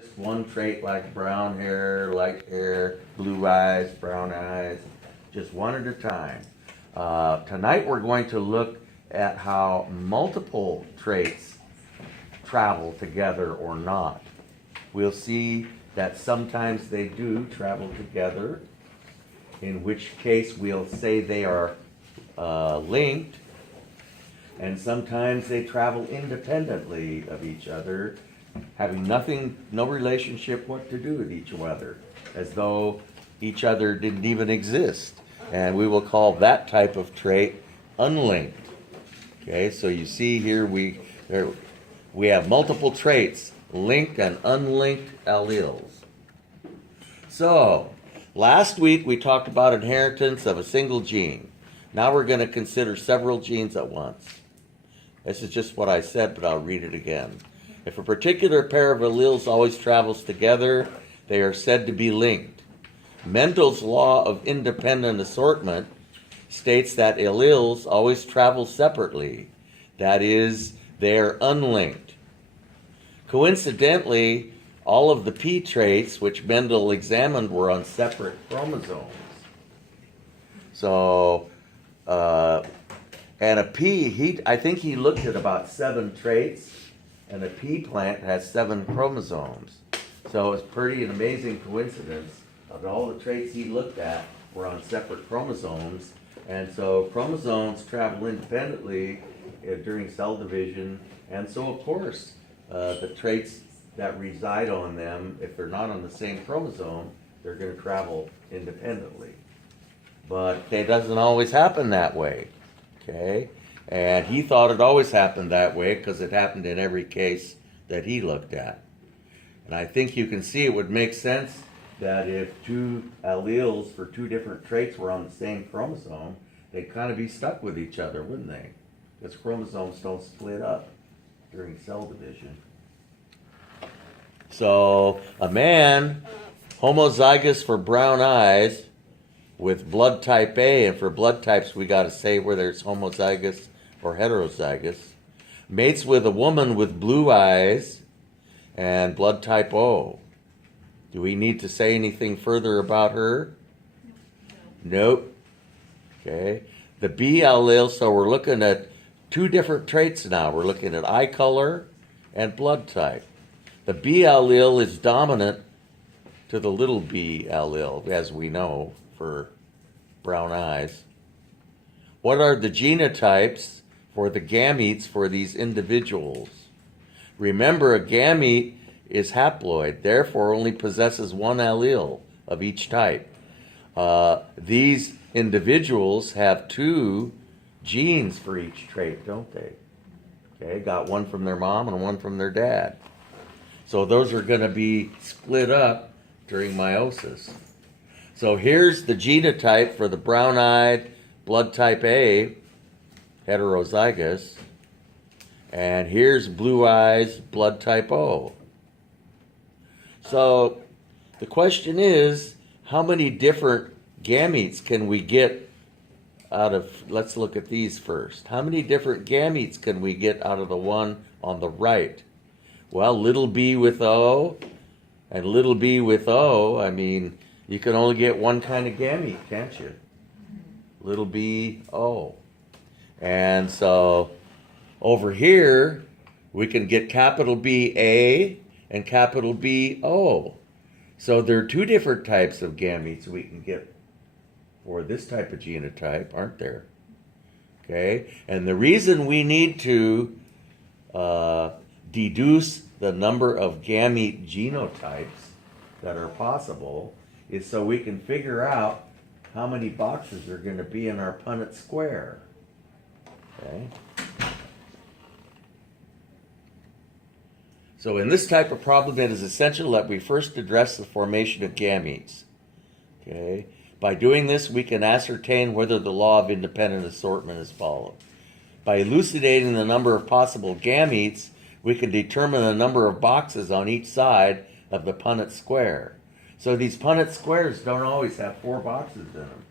Just one trait like brown hair, light hair, blue eyes, brown eyes, just one at a time. Tonight we're going to look at how multiple traits travel together or not. We'll see that sometimes they do travel together, in which case we'll say they are linked, and sometimes they travel independently of each other, having no relationship what to do with each other, as though each other didn't even exist. And we will call that type of trait unlinked. Okay, so you see here we have multiple traits, linked and unlinked alleles. So, last week we talked about inheritance of a single gene. Now we're going to consider several genes at once. This is just what I said, but I'll read it again. If a particular pair of alleles always travels together, they are said to be linked. Mendel's law of independent assortment states that alleles always travel separately. That is, they are unlinked. Coincidentally, all of the P traits which Mendel examined were on separate chromosomes. So, and a P, I think he looked at about 7 traits, and a pea plant has 7 chromosomes. So it's pretty an amazing coincidence of all the traits he looked at were on separate chromosomes. And so chromosomes travel independently during cell division. And so, of course, the traits that reside on them, if they're not on the same chromosome, they're going to travel independently. But it doesn't always happen that way. Okay? And he thought it always happened that way because it happened in every case that he looked at. And I think you can see it would make sense that if 2 alleles for 2 different traits were on the same chromosome, they'd kind of be stuck with each other, wouldn't they? Because chromosomes don't split up during cell division. So a man, homozygous for brown eyes, with blood type A, and for blood types we got to say whether it's homozygous or heterozygous, mates with a woman with blue eyes and blood type O. Do we need to say anything further about her? Nope. Okay. The B allele, so we're looking at 2 different traits now. We're looking at eye color and blood type. The B allele is dominant to the little b allele, as we know, for brown eyes. What are the genotypes for the gametes for these individuals? Remember, a gamete is haploid, therefore only possesses 1 allele of each type. These individuals have 2 genes for each trait, don't they? Okay, got one from their mom and one from their dad. So those are going to be split up during meiosis. So here's the genotype for the brown-eyed blood type A, heterozygous, and here's blue eyes blood type O. So the question is, how many different gametes can we get out of, let's look at these first. How many different gametes can we get out of the one on the right? Well, little b with O and little b with O, I mean, you can only get one kind of gamete, can't you? Little b, O. And so over here, we can get capital B, A, and capital B, O. So there are 2 different types of gametes we can get for this type of genotype, aren't there? Okay? And the reason we need to deduce the number of gamete genotypes that are possible is so we can figure out how many boxes are going to be in our Punnett square. Okay? So in this type of problem, it is essential that we first address the formation of gametes. Okay? By doing this, we can ascertain whether the law of independent assortment is followed. By elucidating the number of possible gametes, we can determine the number of boxes on each side of the Punnett square. So these Punnett squares don't always have 4 boxes in them.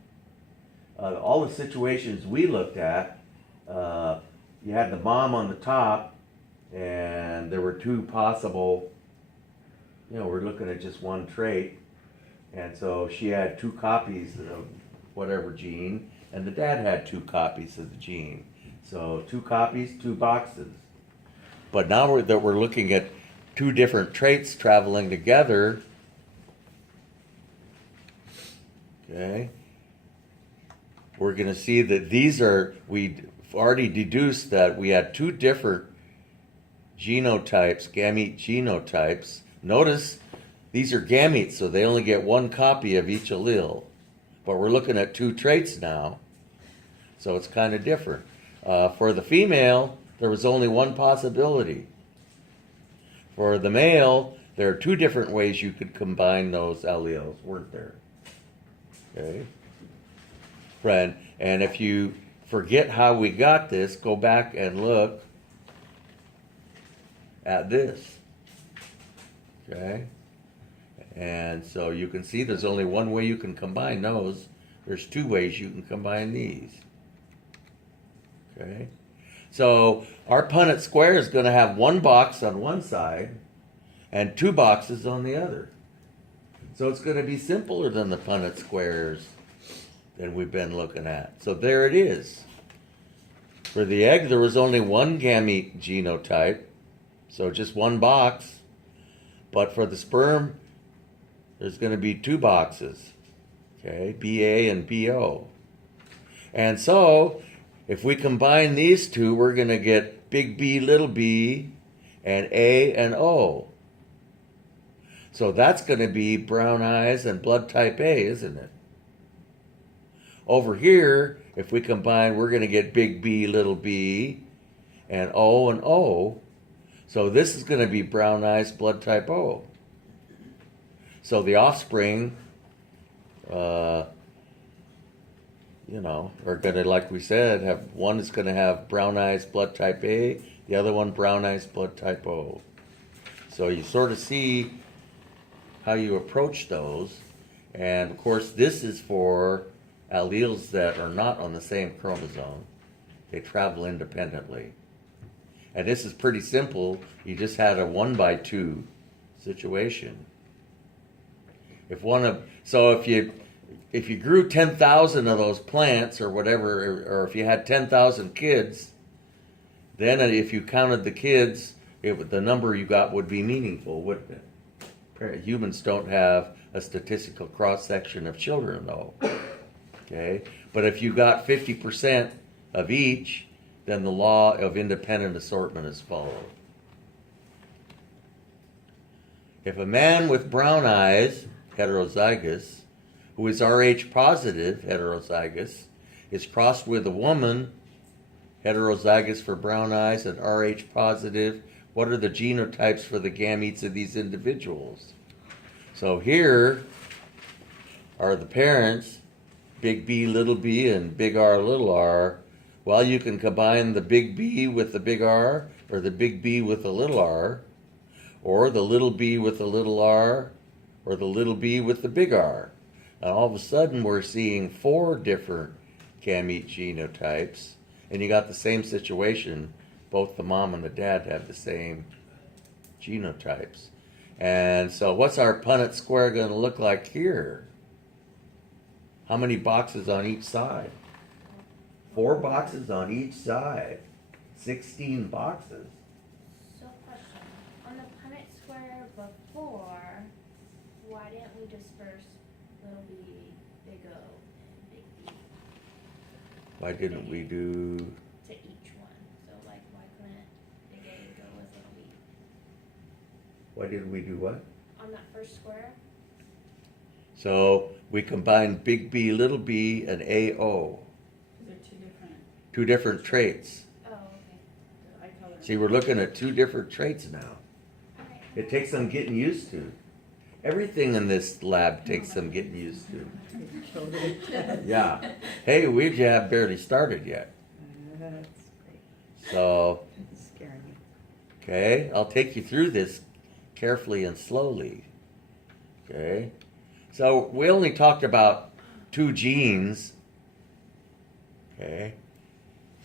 All the situations we looked at, you had the mom on the top, and there were 2 possible we're looking at just one trait. And so she had 2 copies of whatever gene, and the dad had 2 copies of the gene. So 2 copies, 2 boxes. But now we're looking at 2 different traits traveling together. Okay. We're going to see that we've already deduced that we had 2 different genotypes, gamete genotypes. Notice these are gametes, so they only get 1 copy of each allele. But we're looking at 2 traits now, so it's kind of different. For the female, there was only 1 possibility. For the male, there are 2 different ways you could combine those alleles, weren't there? Okay. Friend, and if you forget how we got this, go back and look at this. Okay? And so you can see there's only 1 way you can combine those. There's 2 ways you can combine these. Okay? So our Punnett square is going to have 1 box on one side and 2 boxes on the other. So it's going to be simpler than the Punnett squares that we've been looking at. So there it is. For the egg, there was only 1 gamete genotype, so just 1 box. But for the sperm, there's going to be 2 boxes, okay, BA and BO. And so, if we combine these 2, we're going to get big B, little b, and A and O. So that's going to be brown eyes and blood type A, isn't it? Over here, if we combine, we're going to get big B, little b, and O. So this is going to be brown eyes, blood type O. So the offspring, are going to, like we said, one is going to have brown eyes, blood type A, the other one brown eyes, blood type O. So you sort of see how you approach those. And of course, this is for alleles that are not on the same chromosome. They travel independently. And this is pretty simple. You just had a 1/2 situation. If you grew 10,000 of those plants or whatever, or if you had 10,000 kids, then if you counted the kids, the number you got would be meaningful, wouldn't it? Humans don't have a statistical cross-section of children, though. Okay? But if you got 50% of each, then the law of independent assortment is followed. If a man with brown eyes, heterozygous, who is Rh positive, heterozygous, is crossed with a woman, heterozygous for brown eyes and Rh positive, what are the genotypes for the gametes of these individuals? So here are the parents, big B, little b, and big R, little r. Well, you can combine the big B with the big R, or the big B with the little r, or the little b with the little r, or the little b with the big R. And all of a sudden, we're seeing 4 different gamete genotypes, and you got the same situation. Both the mom and the dad have the same genotypes. And so what's our Punnett square going to look like here? How many boxes on each side? 4 boxes on each side. 16 boxes. So question, on the Punnett square before, why didn't we disperse little b, big O, and big B? Why didn't we do... To each one. So like, why couldn't big A go with little b? Why didn't we do what? On that first square? So we combined big B, little b, and AO. They're 2 different. 2 different traits. Oh, okay. The eye color. See, we're looking at 2 different traits now. Okay. It takes some getting used to. Everything in this lab takes some getting used to. Yeah. Hey, we have barely started yet. That's great. So, It's scaring me. okay, I'll take you through this carefully and slowly. Okay? So, we only talked about 2 genes. Okay?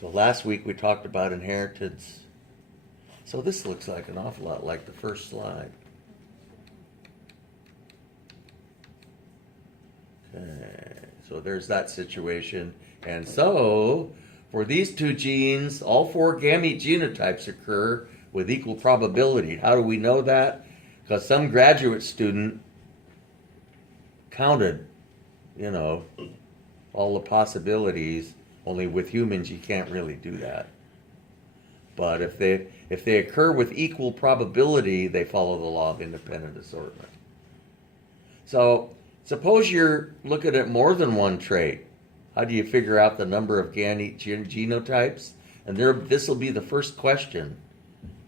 So last week we talked about inheritance. So this looks like an awful lot like the first slide. So there's that situation. And so, for these two genes, all four gamete genotypes occur with equal probability. How do we know that? Because some graduate student counted, all the possibilities. Only with humans you can't really do that. But if they occur with equal probability, they follow the law of independent assortment. So suppose you're looking at more than one trait. How do you figure out the number of gamete genotypes? And this will be the first question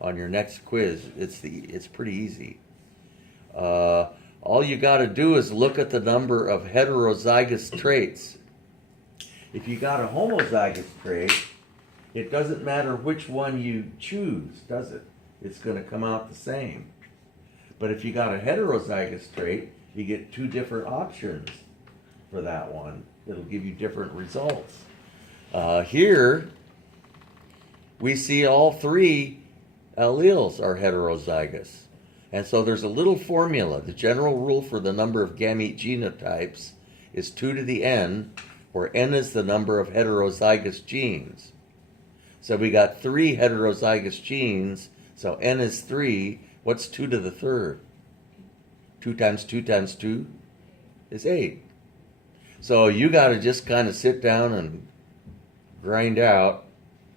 on your next quiz. It's pretty easy. All you got to do is look at the number of heterozygous traits. If you got a homozygous trait, it doesn't matter which one you choose, does it? It's going to come out the same. But if you got a heterozygous trait, you get two different options for that one. It'll give you different results. Here, we see all three alleles are heterozygous. And so there's a little formula. The general rule for the number of gamete genotypes is 2 to the n, where n is the number of heterozygous genes. So we got 3 heterozygous genes, so n is 3. What's 2 to the third? 2 times 2 times 2 is 8. So you got to just kind of sit down and grind out.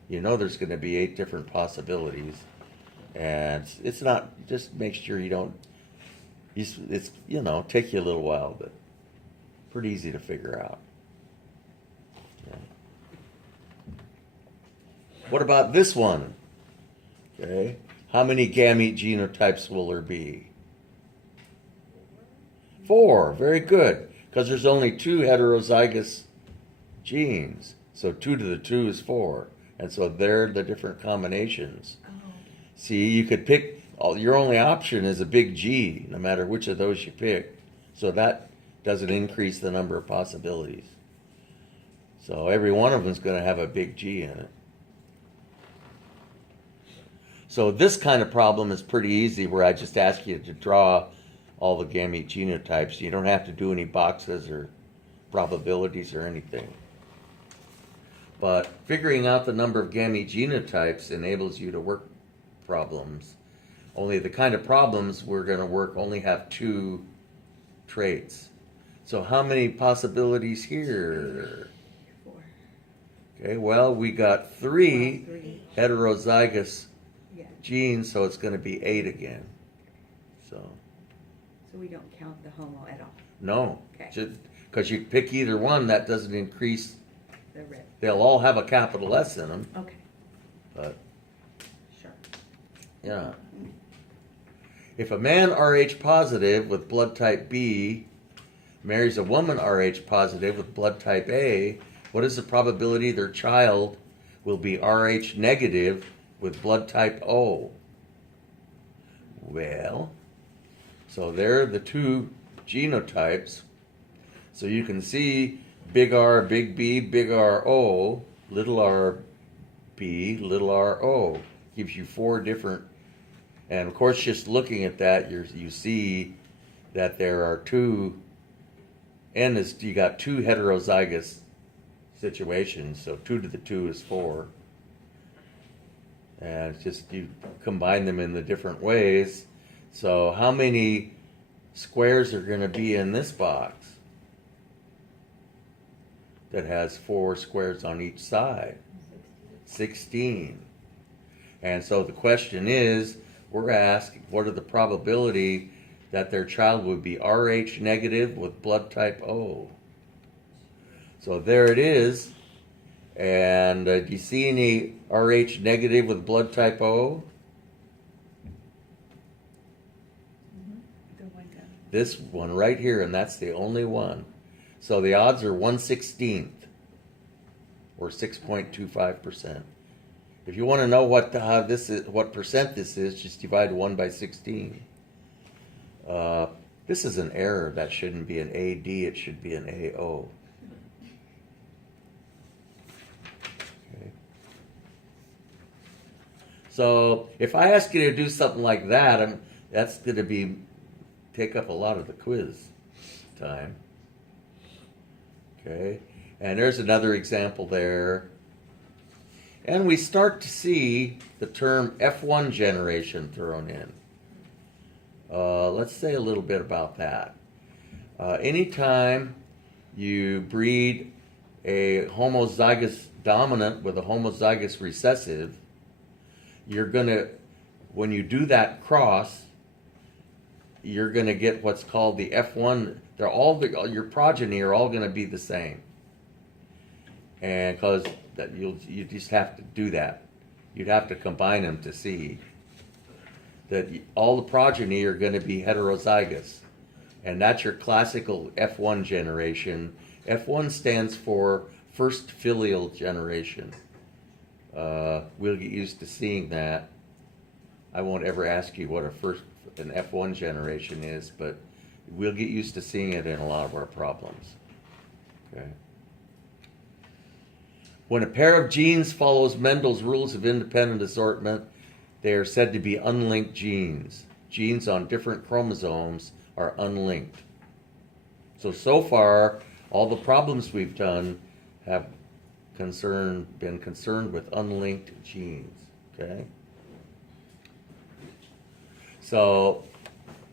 There's going to be 8 different possibilities. And it's not, just make sure you don't, it's, take you a little while, but pretty easy to figure out. Okay. What about this one? Okay. How many gamete genotypes will there be? 4. Very good. Because there's only 2 heterozygous genes. So 2 to the 2 is 4. And so they're the different combinations. See, you could pick, your only option is a big G, no matter which of those you pick. So that doesn't increase the number of possibilities. So every one of them is going to have a big G in it. So this kind of problem is pretty easy, where I just ask you to draw all the gamete genotypes. You don't have to do any boxes or probabilities or anything. But figuring out the number of gamete genotypes enables you to work problems. Only the kind of problems we're going to work only have 2 traits. So how many possibilities here? 4. Okay, well, we got 3 heterozygous genes, so it's going to be 8 again. So we don't count the homo at all. No, Okay. because you pick either one, that doesn't increase. The red. They'll all have a capital S in them, Okay. but Sure. yeah. If a man Rh positive with blood type B marries a woman Rh positive with blood type A, what is the probability their child will be Rh negative with blood type O? Well, so there are the 2 genotypes. So you can see big R, big B, big R, O, little r B, little r O. Gives you 4 different. And of course, just looking at that, you see that there are 2. You got 2 heterozygous situations. So 2 to the 2 is 4. And it's just you combine them in the different ways. So how many squares are going to be in this box that has 4 squares on each side? 16. And so the question is, we're asking, what are the probability that their child would be Rh negative with blood type O? So there it is. And do you see any Rh negative with blood type O? The one down. This one right here, and that's the only one. So the odds are 1/16, or 6.25%. If you want to know what percent this is, just divide 1 by 16. This is an error. That shouldn't be an AD. It should be an AO. Okay. So if I ask you to do something like that, that's going to take up a lot of the quiz time. Okay, and there's another example there. And we start to see the term F1 generation thrown in. Let's say a little bit about that. Anytime you breed a homozygous dominant with a homozygous recessive, you're gonna, when you do that cross, you're gonna get what's called the F1. They're all your progeny are all gonna be the same, and because that you just have to do that. You'd have to combine them to see that all the progeny are going to be heterozygous, and that's your classical F1 generation. F1 stands for first filial generation. We'll get used to seeing that. I won't ever ask you what an F1 generation is, but we'll get used to seeing it in a lot of our problems. Okay. When a pair of genes follows Mendel's rules of independent assortment, they are said to be unlinked genes. Genes on different chromosomes are unlinked. So far, all the problems we've done have been concerned with unlinked genes. Okay? So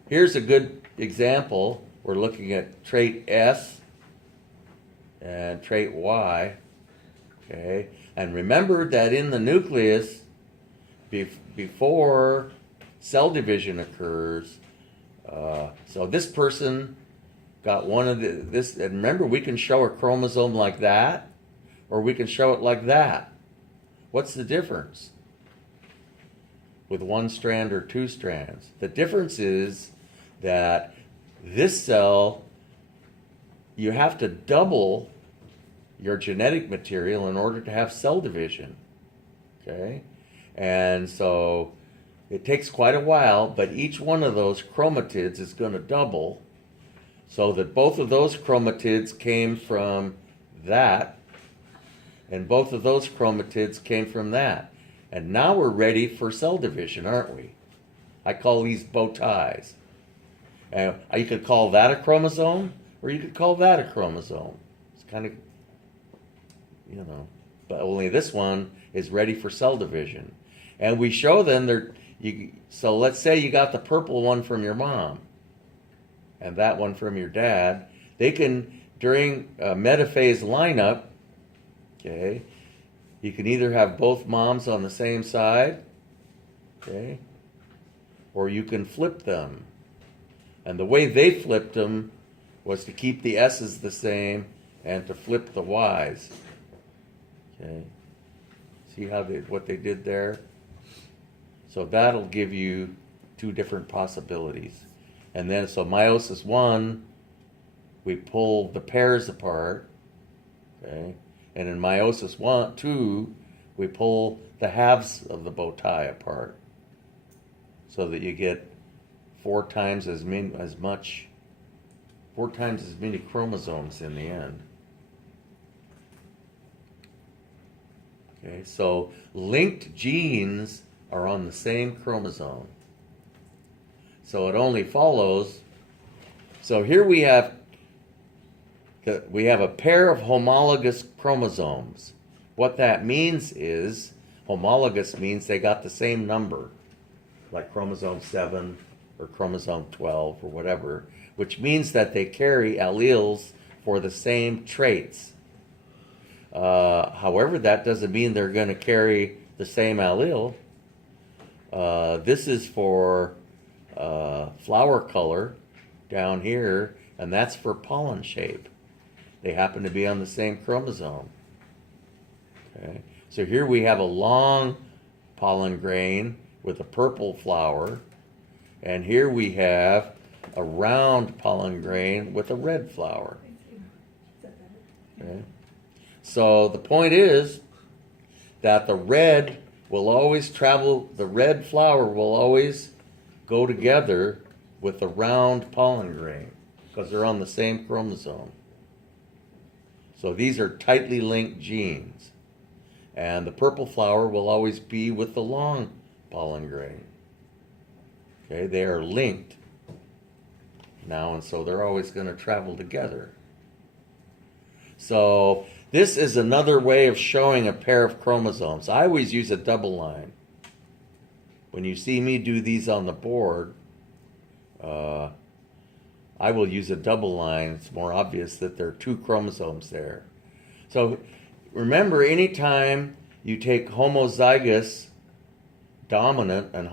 here's a good example. We're looking at trait S and trait Y. Okay, and remember that in the nucleus, before cell division occurs, so this person got one of this, and remember we can show a chromosome like that, or we can show it like that. What's the difference with one strand or two strands? The difference is that this cell, you have to double your genetic material in order to have cell division. Okay? And so it takes quite a while, but each one of those chromatids is going to double so that both of those chromatids came from that, and both of those chromatids came from that. And now we're ready for cell division, aren't we? I call these bow ties. You could call that a chromosome, or you could call that a chromosome. It's kind of, but only this one is ready for cell division. And we show them so let's say you got the purple one from your mom and that one from your dad. They can, during a metaphase lineup, okay, you can either have both moms on the same side, okay, or you can flip them. And the way they flipped them was to keep the S's the same and to flip the Y's. Okay, see what they did there? So that'll give you two different possibilities. And then, so meiosis 1, we pull the pairs apart, okay? And in meiosis 2, we pull the halves of the bow tie apart so that you get 4 times as many chromosomes in the end. Okay, so linked genes are on the same chromosome. So it only follows. So here we have a pair of homologous chromosomes. What that means is, homologous means they got the same number, like chromosome 7 or chromosome 12 or whatever, which means that they carry alleles for the same traits. However, that doesn't mean they're going to carry the same allele. This is for flower color down here, and that's for pollen shape. They happen to be on the same chromosome. Okay, so here we have a long pollen grain with a purple flower, and here we have a round pollen grain with a red flower. Okay. So the point is that the red flower will always go together with the round pollen grain because they're on the same chromosome. So these are tightly linked genes. And the purple flower will always be with the long pollen grain. Okay, they are linked now, and so they're always going to travel together. So this is another way of showing a pair of chromosomes. I always use a double line. When you see me do these on the board, I will use a double line. It's more obvious that there are two chromosomes there. So remember, anytime you take homozygous dominant and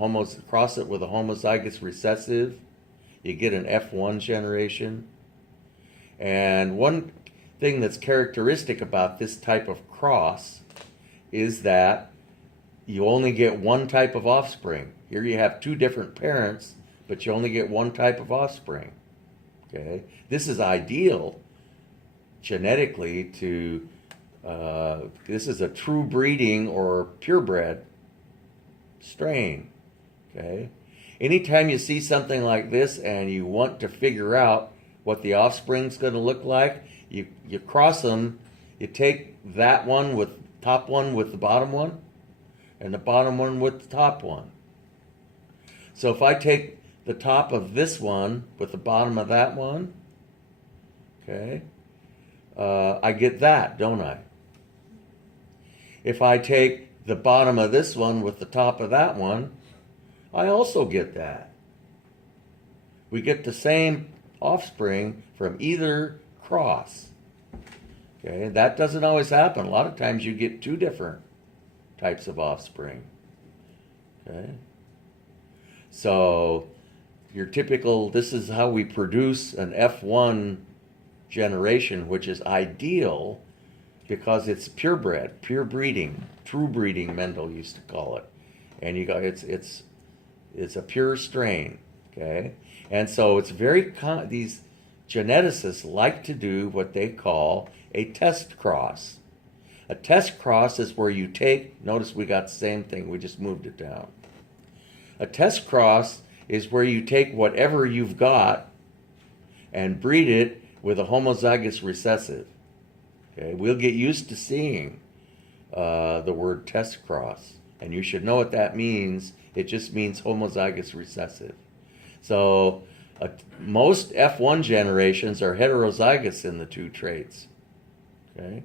cross it with a homozygous recessive, you get an F1 generation. And one thing that's characteristic about this type of cross is that you only get one type of offspring. Here you have two different parents, but you only get one type of offspring. Okay, this is ideal genetically to. This is a true breeding or purebred strain. Okay, anytime you see something like this and you want to figure out what the offspring's going to look like, you cross them. You take that one with top one with the bottom one, and the bottom one with the top one. So if I take the top of this one with the bottom of that one, okay, I get that, don't I? If I take the bottom of this one with the top of that one, I also get that. We get the same offspring from either cross. Okay, that doesn't always happen. A lot of times you get two different types of offspring. Okay, so your typical, this is how we produce an F1 generation, which is ideal because it's purebred, pure breeding, true breeding, Mendel used to call it. And you got it's a pure strain, okay? And so it's very these geneticists like to do what they call a test cross. A test cross is where you take, notice we got the same thing, we just moved it down. A test cross is where you take whatever you've got and breed it with a homozygous recessive. Okay, we'll get used to seeing the word test cross, and you should know what that means. It just means homozygous recessive. So most F1 generations are heterozygous in the two traits. Okay,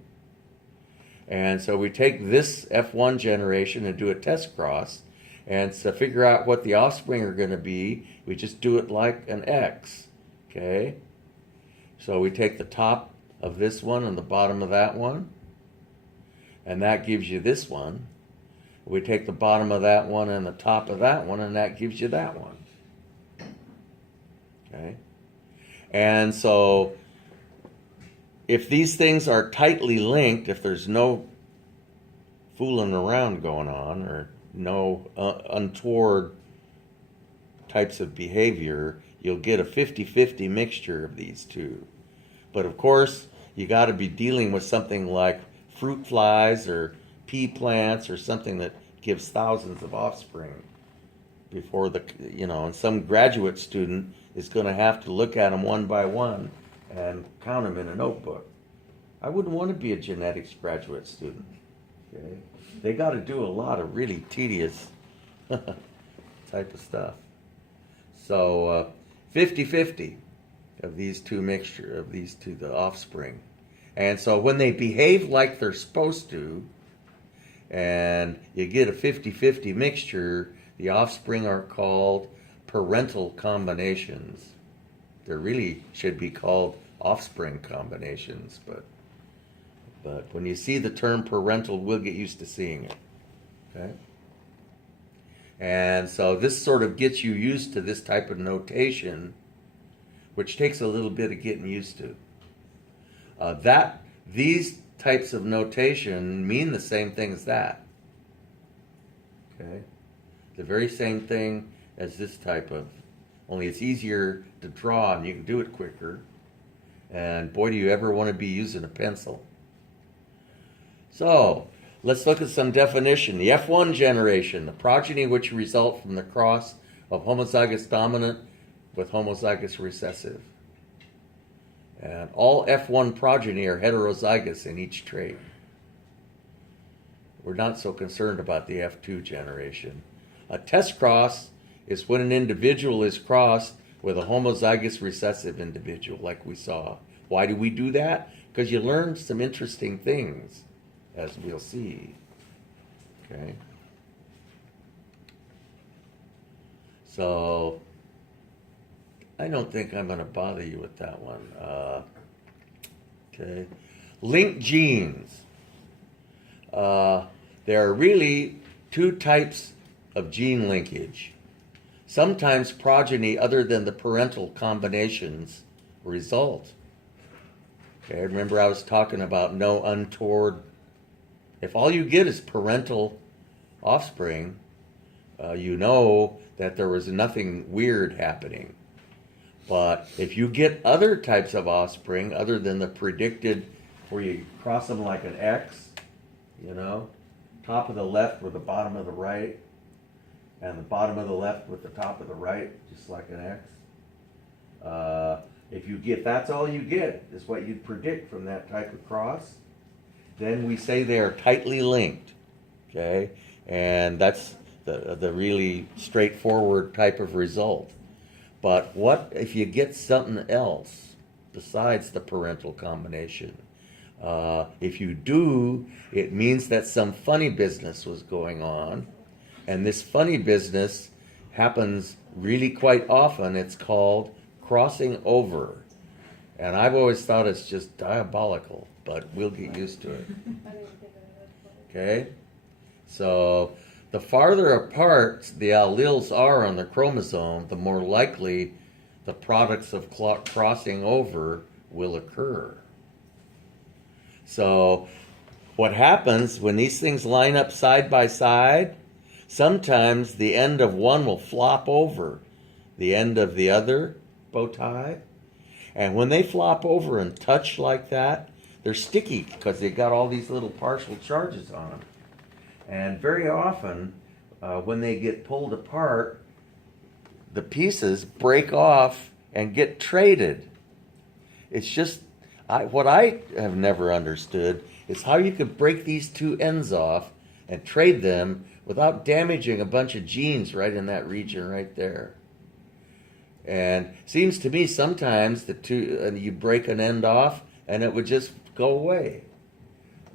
and so we take this F1 generation and do a test cross. And to figure out what the offspring are going to be, we just do it like an X, okay? So we take the top of this one and the bottom of that one, and that gives you this one. We take the bottom of that one and the top of that one, and that gives you that one, okay? And so if these things are tightly linked, if there's no fooling around going on or no untoward types of behavior, you'll get a 50-50 mixture of these two. But of course, you got to be dealing with something like fruit flies or pea plants or something that gives thousands of offspring before and some graduate student is going to have to look at them one by one and count them in a notebook. I wouldn't want to be a genetics graduate student. Okay? They got to do a lot of really tedious type of stuff. So 50-50 of these two the offspring. And so when they behave like they're supposed to, and you get a 50-50 mixture, the offspring are called parental combinations. They really should be called offspring combinations, but when you see the term parental, we'll get used to seeing it. Okay? And so this sort of gets you used to this type of notation, which takes a little bit of getting used to. These types of notation mean the same thing as that. Okay? The very same thing as this type of, only it's easier to draw and you can do it quicker. And boy, do you ever want to be using a pencil. So, let's look at some definition. The F1 generation, the progeny which result from the cross of homozygous dominant with homozygous recessive. And all F1 progeny are heterozygous in each trait. We're not so concerned about the F2 generation. A test cross is when an individual is crossed with a homozygous recessive individual, like we saw. Why do we do that? because you learn some interesting things, as we'll see. Okay. So, I don't think I'm going to bother you with that one. Okay. Linked genes. There are really two types of gene linkage. Sometimes progeny other than the parental combinations result. Okay, remember I was talking about no untoward. If all you get is parental offspring, you know that there was nothing weird happening. But if you get other types of offspring other than the predicted, where you cross them like an X, you know, top of the left with the bottom of the right, and the bottom of the left with the top of the right, just like an X. If you get, that's all you get, is what you'd predict from that type of cross, then we say they are tightly linked, okay? And that's the really straightforward type of result. But what if you get something else besides the parental combination? If you do, it means that some funny business was going on, and this funny business happens really quite often. It's called crossing over. And I've always thought it's just diabolical, but we'll get used to it. Okay? So the farther apart the alleles are on the chromosome, the more likely the products of crossing over will occur. So what happens when these things line up side by side, sometimes the end of one will flop over the end of the other bow tie. And when they flop over and touch like that, they're sticky because they got all these little partial charges on them. And very often, when they get pulled apart, the pieces break off and get traded. It's just, what I have never understood is how you could break these two ends off and trade them without damaging a bunch of genes right in that region right there. And seems to me sometimes the two, you break an end off and it would just go away.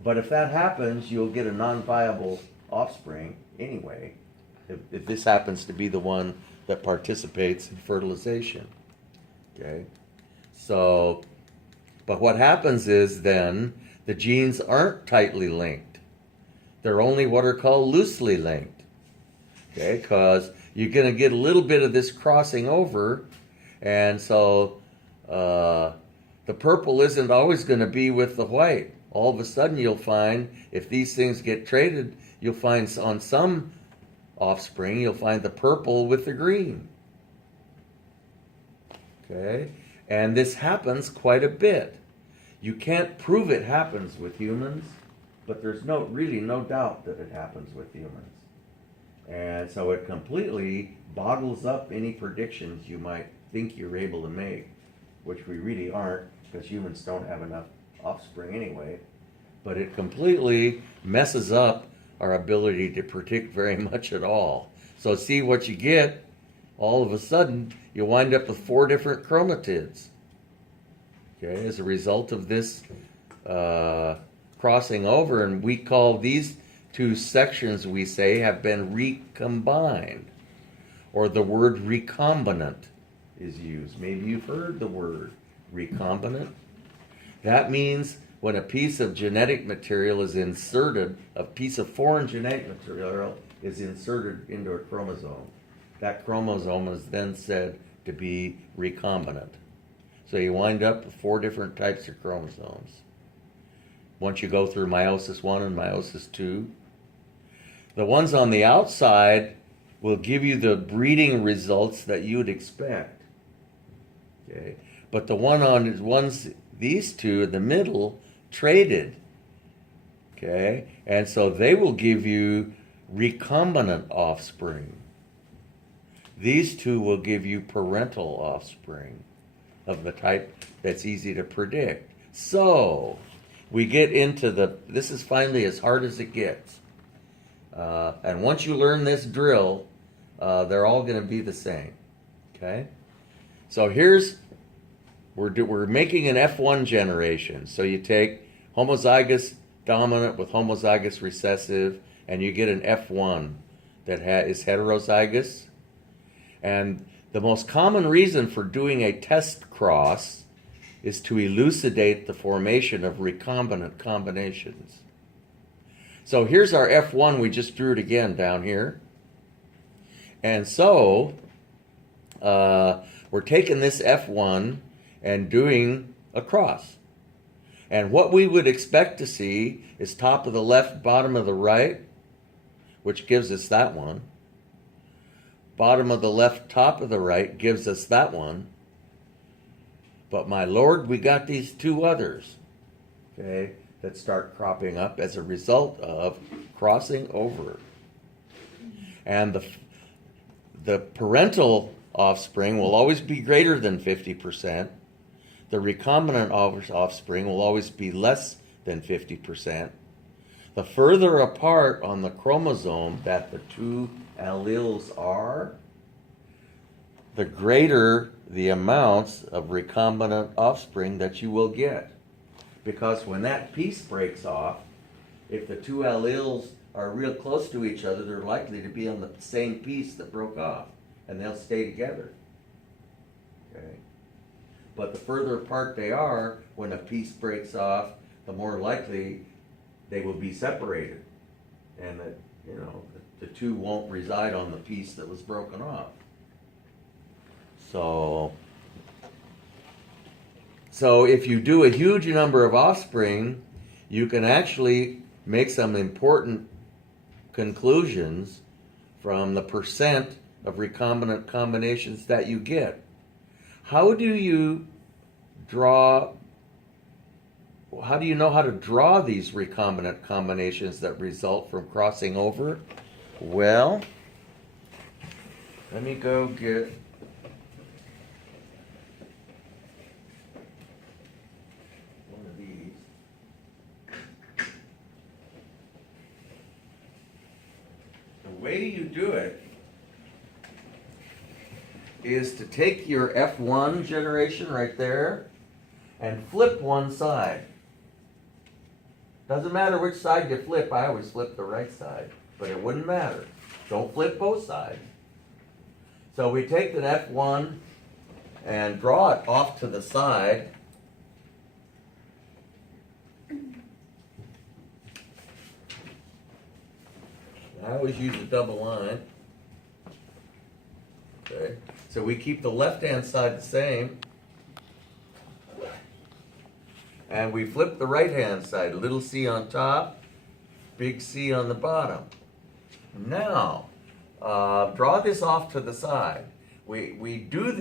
But if that happens, you'll get a non-viable offspring anyway, if this happens to be the one that participates in fertilization. Okay? So, but what happens is then the genes aren't tightly linked. They're only what are called loosely linked. Okay? Because you're going to get a little bit of this crossing over, and so the purple isn't always going to be with the white. All of a sudden you'll find, if these things get traded, you'll find on some offspring, you'll find the purple with the green. Okay? And this happens quite a bit. You can't prove it happens with humans, but there's really no doubt that it happens with humans. And so it completely boggles up any predictions you might think you're able to make, which we really aren't, because humans don't have enough offspring anyway. But it completely messes up our ability to predict very much at all. So see what you get, all of a sudden you wind up with 4 different chromatids. Okay, as a result of this crossing over, and we call these 2 sections, we say, have been recombined, or the word recombinant is used. Maybe you've heard the word recombinant. That means when a piece of genetic material is inserted, a piece of foreign genetic material is inserted into a chromosome. That chromosome is then said to be recombinant. So you wind up with 4 different types of chromosomes. Once you go through meiosis 1 and meiosis 2, the ones on the outside will give you the breeding results that you would expect. Okay, but the ones these 2 in the middle traded. Okay, and so they will give you recombinant offspring. These 2 will give you parental offspring of the type that's easy to predict. So we get into this is finally as hard as it gets. And once you learn this drill, they're all going to be the same. Okay? So we're we're making an F1 generation. So you take homozygous dominant with homozygous recessive, and you get an F1 that is heterozygous. And the most common reason for doing a test cross is to elucidate the formation of recombinant combinations. So here's our F1, we just drew it again down here. And so we're taking this F1 and doing a cross. And what we would expect to see is top of the left, bottom of the right, which gives us that one. Bottom of the left, top of the right gives us that one. But my Lord, we got these two others, okay, that start cropping up as a result of crossing over. And the parental offspring will always be greater than 50%. The recombinant offspring will always be less than 50%. The further apart on the chromosome that the two alleles are, the greater the amounts of recombinant offspring that you will get. Because when that piece breaks off, if the two alleles are real close to each other, they're likely to be on the same piece that broke off, and they'll stay together. Okay? But the further apart they are, when a piece breaks off, the more likely they will be separated, and that, you know, the two won't reside on the piece that was broken off. So if you do a huge number of offspring, you can actually make some important conclusions from the percent of recombinant combinations that you get. How do you know how to draw these recombinant combinations that result from crossing over? Well, let me go get one of these. The way you do it is to take your F1 generation right there and flip one side. Doesn't matter which side you flip. I always flip the right side, but it wouldn't matter. Don't flip both sides. So we take the F1 and draw it off to the side. I always use a double line. Okay. So we keep the left-hand side the same. And we flip the right-hand side, little c on top, big C on the bottom. Now, draw this off to the side. We do this